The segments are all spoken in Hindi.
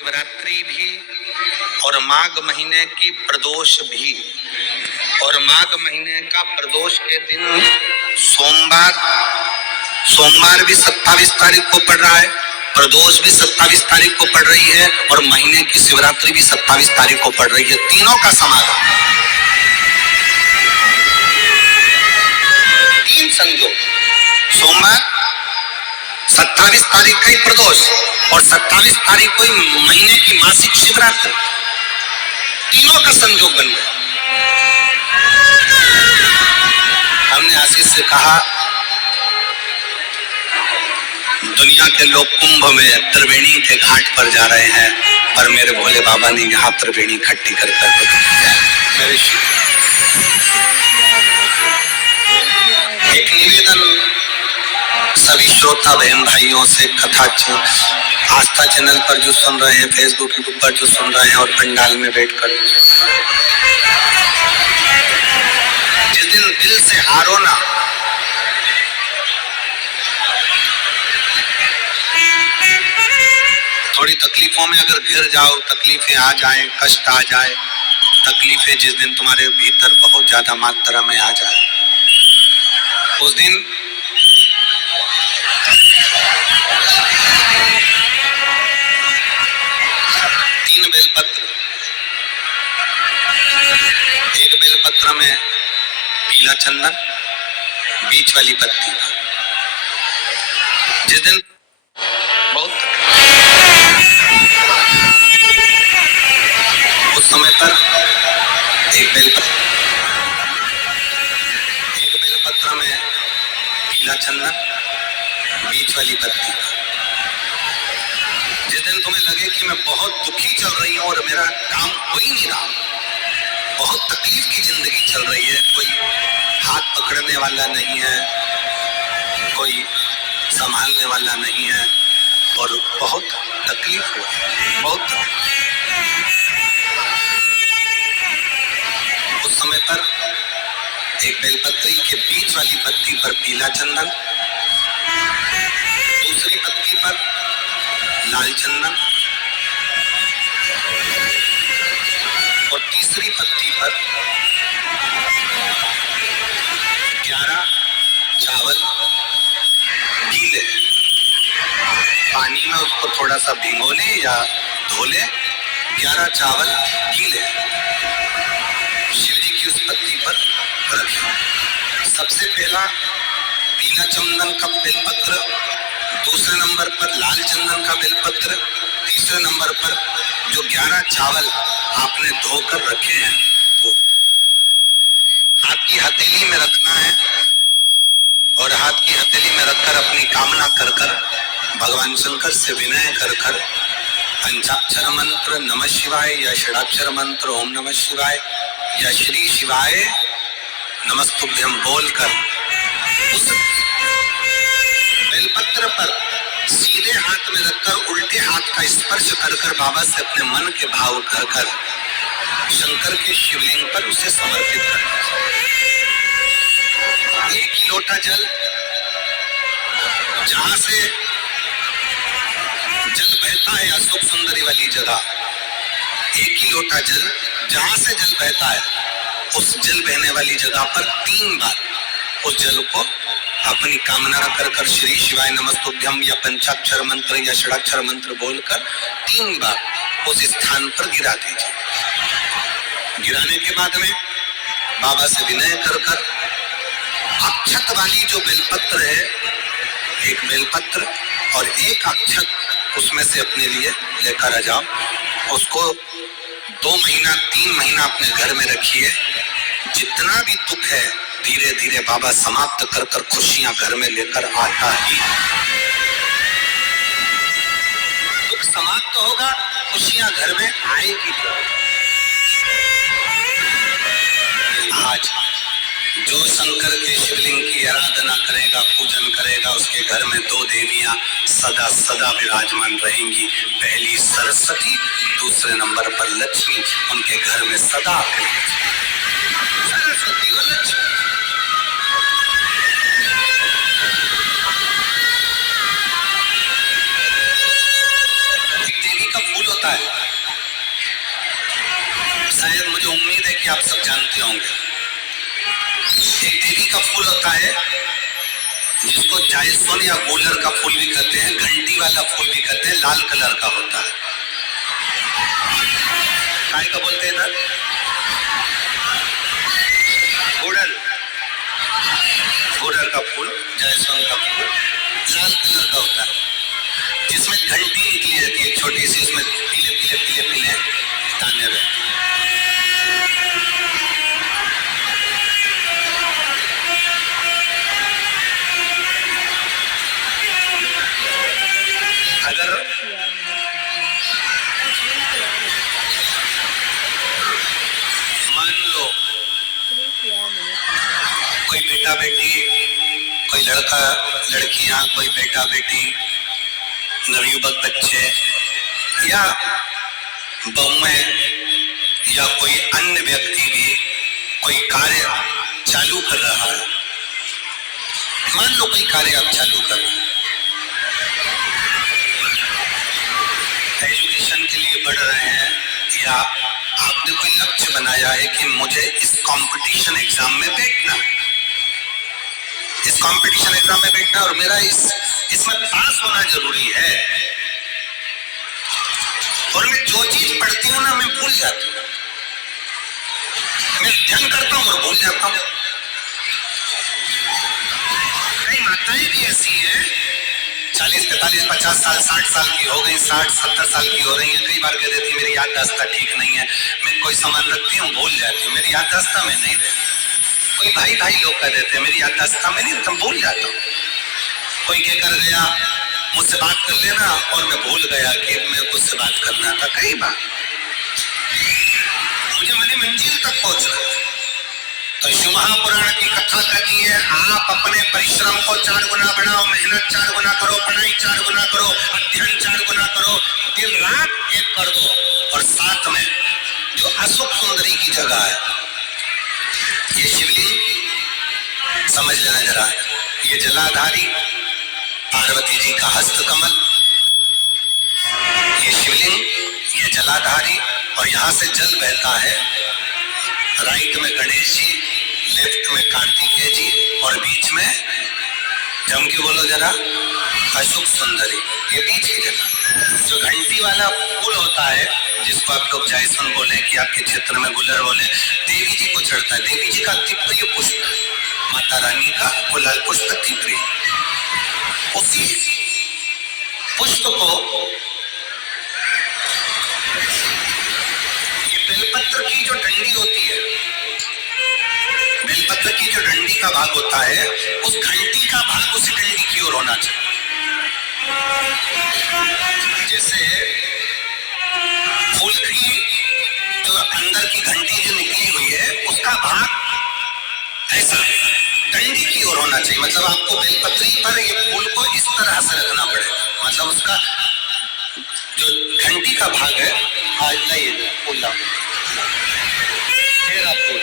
शिवरात्रि भी और माघ महीने की प्रदोष भी। और माघ महीने का प्रदोष के दिन सोमवार भी 27 तारीख को पड़ रहा है, प्रदोष भी 27 तारीख को पड़ रही है और महीने की शिवरात्रि भी 27 तारीख को पड़ रही है। तीनों का समागम, तीन संयोग, सोमवार 27 तारीख का ही प्रदोष और 27 तारीख को ही महीने की मासिक शिवरात्रि, तीनों का संयोग बन गया। हमने आशीष से कहा दुनिया के लोग कुंभ में त्रिवेणी के घाट पर जा रहे हैं, पर मेरे भोले बाबा ने यहाँ त्रिवेणी इकट्ठी कर मेरे एक निवेदन सभी श्रोता बहन भाइयों से, कथा आस्था चैनल पर जो सुन रहे हैं, फेसबुक यूट्यूब पर जो सुन रहे हैं और पंडाल में बैठकर जिस दिन दिल से हारो ना, थोड़ी तकलीफों में अगर घिर जाओ, तकलीफें आ जाए, कष्ट आ जाए, तकलीफें जिस दिन तुम्हारे भीतर बहुत ज्यादा मात्रा में आ जाए, उस दिन तीन बेलपत्र, एक बेलपत्र में पीला चंदन, बीच वाली पत्ती, जिस दिन बहुत उस समय पर एक बेलपत्र में पीला चंदन, बीच वाली पत्ती, जिस दिन तुम्हें लगे कि मैं बहुत दुखी चल रही हूं और मेरा काम हो ही नहीं रहा, बहुत तकलीफ की जिंदगी चल रही है, कोई हाथ पकड़ने वाला नहीं है, कोई संभालने वाला नहीं है और बहुत तकलीफ हो, बहुत उस समय पर एक बेलपत्री के बीच वाली पत्ती पर पीला चंदन, दूसरी पत्ती पर लाल चंदन और तीसरी पत्ती पर 11 चावल गीले, पानी में उसको थोड़ा सा भिगो ले या धो ले, 11 चावल गीले शिव जी की उस पत्ती पर रखें। सबसे पहला पीला चंदन का बेलपत्र, दूसरे नंबर पर लाल चंदन का बेलपत्र, तीसरे नंबर पर जो 11 चावल आपने धोकर रखे हैं वो हाथ की हथेली में रखना है और हाथ की हथेली में रखकर अपनी कामना कर कर भगवान शंकर से विनय कर कर पंचाक्षर मंत्र नमः शिवाय या षडाक्षर मंत्र ओम नमः शिवाय या श्री शिवाय नमस्तुभ्यं बोलकर उस बेलपत्र पर सीधे हाथ में रखकर उल्टे हाथ का स्पर्श कर कर बाबा से अपने मन के भाव कर कर शंकर के शिवलिंग पर उसे समर्पित करना। एक ही लोटा जल, जहां से जल बहता है अशोक सुंदरी वाली जगह, एक ही लोटा जल जहां से जल बहता है उस जल बहने वाली जगह पर 3 बार उस जल को अपनी कामना कर कर श्री शिवाय नमस्तुभ्यं या पंचाक्षर मंत्र या षडाक्षर मंत्र बोलकर 3 बार उस स्थान पर गिरा दीजिए। गिराने के बाद में बाबा से विनय कर कर अक्षत वाली जो बेलपत्र है, एक बेलपत्र और एक अक्षत उसमें से अपने लिए लेकर आ जाओ। उसको 2 महीना 3 महीना अपने घर में रखिए। जितना भी दुख है धीरे धीरे बाबा समाप्त कर कर खुशियां घर में लेकर आता ही। दुख समाप्त होगा, खुशियां घर में आएगी। आज जो शंकर के शिवलिंग की आराधना करेगा, पूजन करेगा, उसके घर में 2 देवियां सदा सदा विराजमान रहेंगी। पहली सरस्वती, दूसरे नंबर पर लक्ष्मी, उनके घर में सदा सरस्वती और लक्ष्मी। एक देवी का फूल होता होता है, शायद मुझे उम्मीद है कि आप सब जानते होंगे। एक देवी का फूल होता है जिसको जायसवान या गूलर का फूल भी कहते हैं, घंटी वाला फूल भी कहते हैं, लाल कलर का होता है। काय का बोलते हैं इधर? गुड़ल, गुड़ल का फूल, जायसवान का फूल लाल कलर का होता है, जिसमें घंटी निकली रहती है छोटी सी, उसमें पीले पीले पीले पीले दाने रहते हैं। अगर मान लो कोई बेटा बेटी, कोई लड़का लड़कियां, कोई बेटा बेटी, नवयुवक बच्चे या बहुएं या कोई अन्य व्यक्ति भी कोई कार्य चालू कर रहा है, मान लो कोई कार्य आप चालू कर रहे हैं, एजुकेशन के लिए पढ़ रहे हैं, या आपने कोई लक्ष्य बनाया है कि मुझे इस कंपटीशन एग्जाम में बैठना, इस कंपटीशन एग्जाम में बैठना और मेरा इसमें पास होना जरूरी है, और मैं जो चीज पढ़ती हूँ ना मैं भूल जाती हूँ, मैं अध्ययन करता हूँ और भूल जाता हूँ। कई माताएं भी ऐसी हैं 40, 45, 50 साल, 60 साल की हो गई, 60, 70 साल की हो रही है, कई बार कह देती मेरी याददाश्त ठीक नहीं है, मैं कोई सामान रखती हूँ भूल जाती हूँ, मेरी याददाश्त में नहीं रहती। कोई भाई लोग कह देते हैं मेरी याददाश्त में नहीं रहता, भूल जाता हूँ। कोई कहकर गया मुझसे बात कर लेना और मैं भूल गया कि मेरे को उससे बात करना था। कई बार मुझे मैंने मंजिल तक पहुंचना, तो शिव महापुराण की कथा कहती है आप अपने परिश्रम को 4 गुना बढ़ाओ, मेहनत 4 गुना करो, पढ़ाई 4 गुना करो, अध्ययन 4 गुना करो, दिन रात एक कर दो, और साथ में जो अशोक सुंदरी की जगह है, ये शिवलिंग समझ लेना जरा, ये जलाधारी पार्वती जी का हस्त कमल, ये शिवलिंग, ये जलाधारी, और यहां से जल बहता है, राइट में गणेश जी, लेफ्ट में कार्तिकेय जी, और बीच में जम के बोलो जरा अशोक सुंदरी, ये बीच की जगह। जो घंटी वाला फूल होता है जिसको आप लोग जायसवान बोले कि आपके क्षेत्र में गुलर बोले, देवी जी को चढ़ता है, देवी जी का अति प्रिय पुष्प, माता रानी का गुलाल पुष्प अति प्रिय। उसी पुष्प को ये बेलपत्र की जो डंडी होती है, बेलपत्र की जो डंडी का भाग होता है, उस घंटी का भाग उसी डंडी की ओर होना चाहिए। जैसे फूल की जो अंदर की घंटी जो निकली हुई है उसका भाग ऐसा डंडी की ओर होना चाहिए, मतलब आपको बेलपत्री पर ये फूल को इस तरह से रखना पड़ेगा, मतलब उसका जो घंटी का भाग है, आज नहीं फूल लाओ, तेरा फूल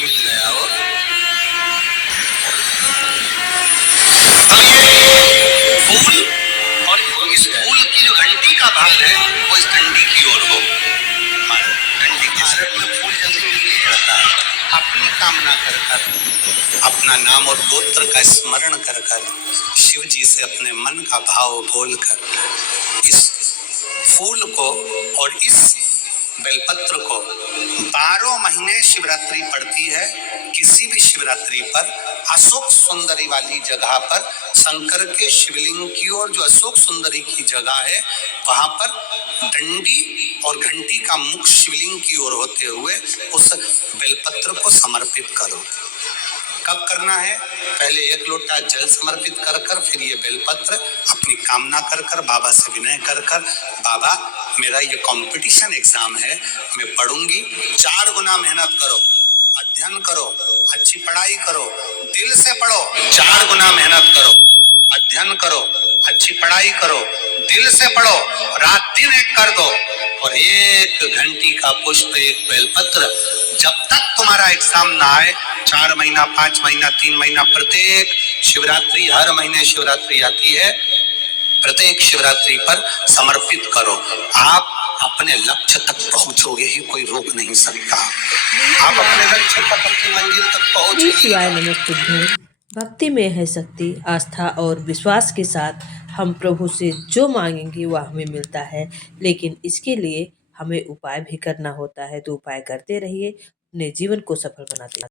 मिल गया वो। अब ये फूल और इस फूल की जो घंटी का भाग है वो इस डंडी की ओर हो। डंडी भारत में फूल जल्दी मिल नहीं जाता है, अपनी कामना कर अपना नाम और गोत्र का स्मरण कर शिव जी से अपने मन का भाव बोलकर इस फूल को और इस बेलपत्र को 12 महीने शिवरात्रि पड़ती है। किसी भी शिवरात्रि पर अशोक सुंदरी वाली जगह पर शंकर के शिवलिंग की ओर जो अशोक सुंदरी की जगह है वहां पर डंडी और घंटी का मुख शिवलिंग की ओर होते हुए उस बेलपत्र को समर्पित करो। कब करना है? पहले 1 लोटा जल समर्पित कर कर फिर ये बेलपत्र अपनी कामना कर कर बाबा से विनय कर कर, बाबा मेरा ये कंपटीशन एग्जाम है, मैं पढ़ूंगी, 4 गुना मेहनत करो, अध्ययन करो, अच्छी पढ़ाई करो, दिल से पढ़ो, 4 गुना मेहनत करो, अध्ययन करो, अच्छी पढ़ाई करो, दिल से पढ़ो, रात दिन एक कर दो, और 1 घंटी का पुष्प, 1 बेलपत्र, जब तक तुम्हारा एग्जाम ना आए, 4 महीना, 5 महीना, 3 महीना, प्रत्येक शिवरात्रि, हर महीने शिवरात्रि आती है, प्रत्येक शिवरात्रि पर समर्पित करो। आप अपने लक्ष्य तक पहुंचोगे ही, कोई रोक नहीं सकता। आप अपने लक्ष्य तक, अपनी मंजिल तक पहुंच श्री ही शिवाय नमस्तुभ्यं। भक्ति में है शक्ति। आस्था और विश्वास के साथ हम प्रभु से जो मांगेंगे वह हमें मिलता है, लेकिन इसके लिए हमें उपाय भी करना होता है। तो उपाय करते रहिए, अपने जीवन को सफल बनाते रहिए।